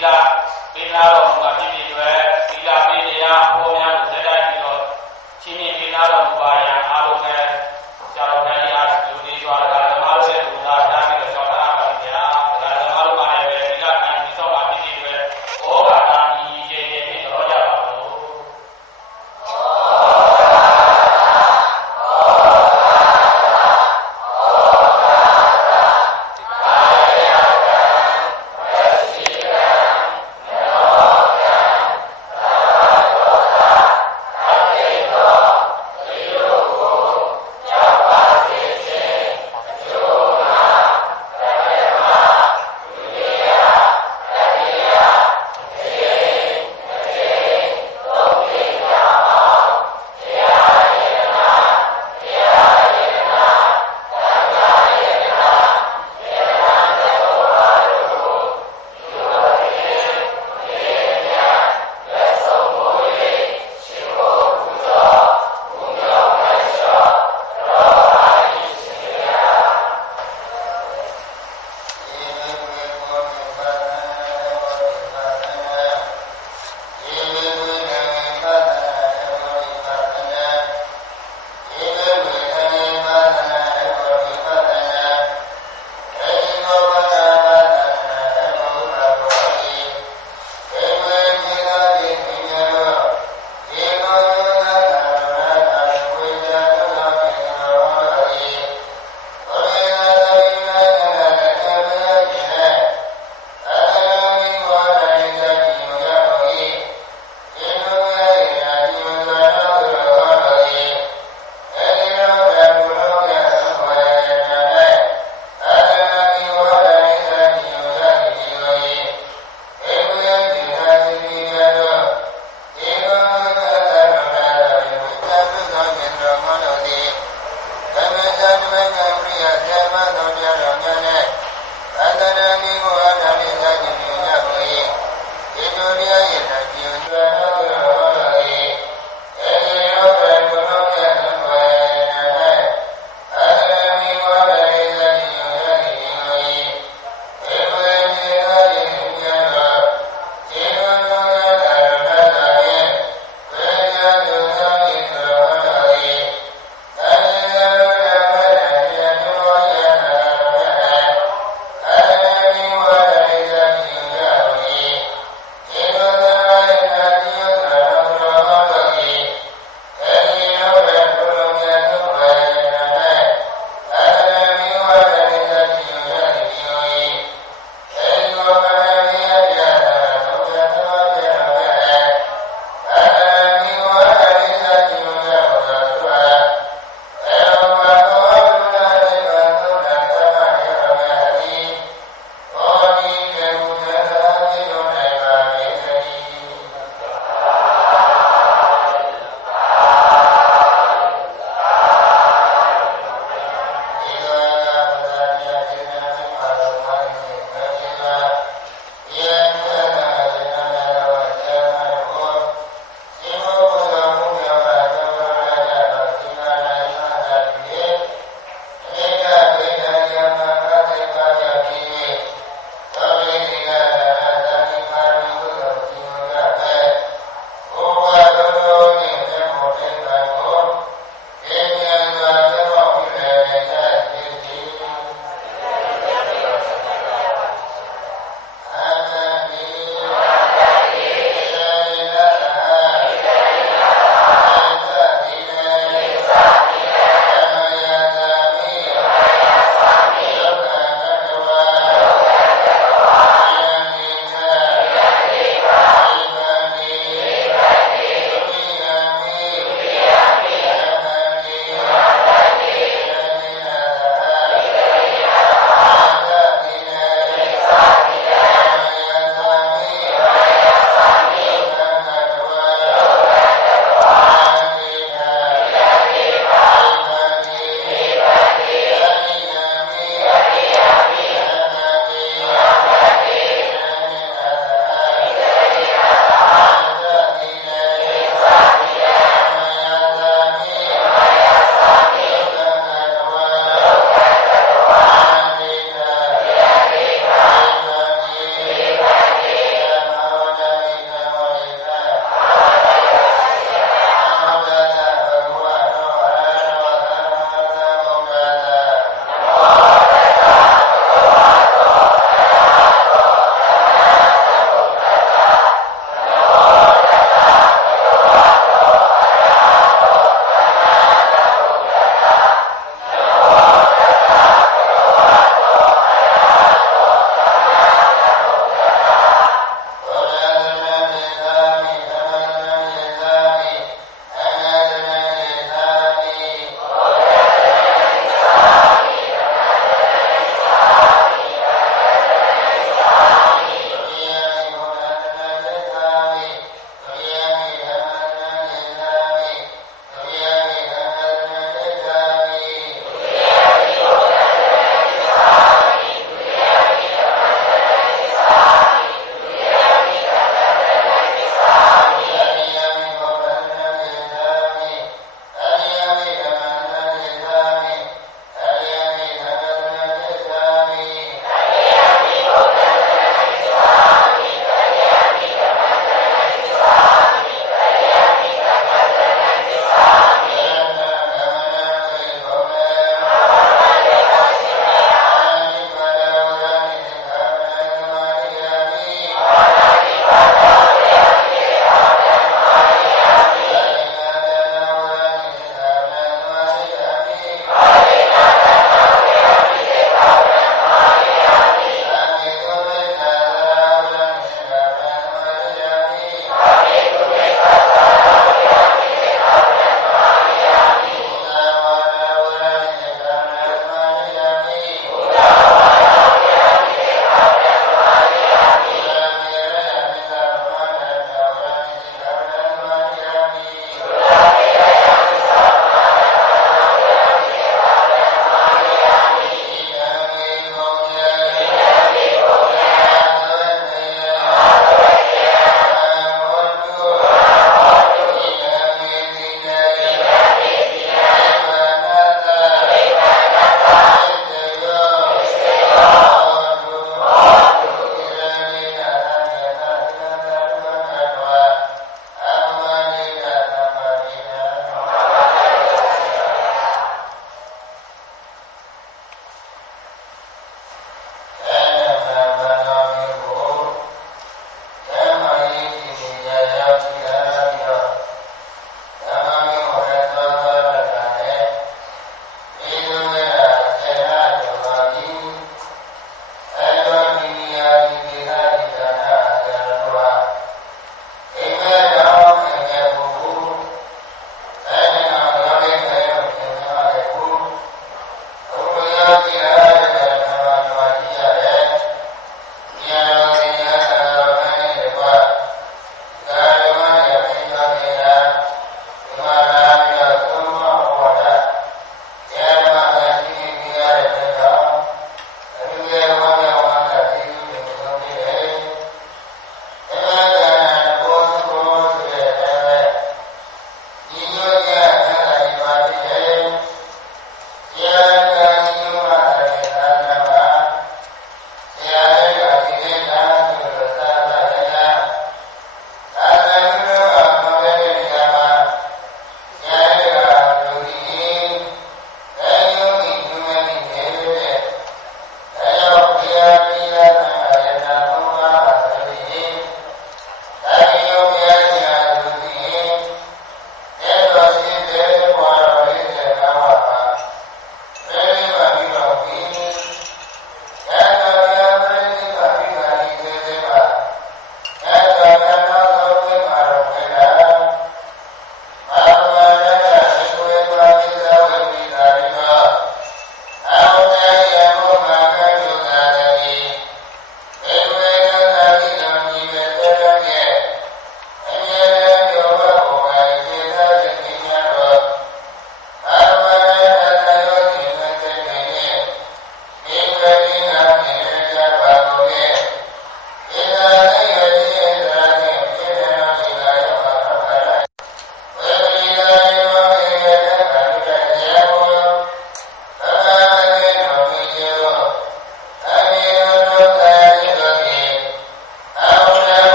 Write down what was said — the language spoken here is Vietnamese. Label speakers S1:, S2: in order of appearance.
S1: là bên lao động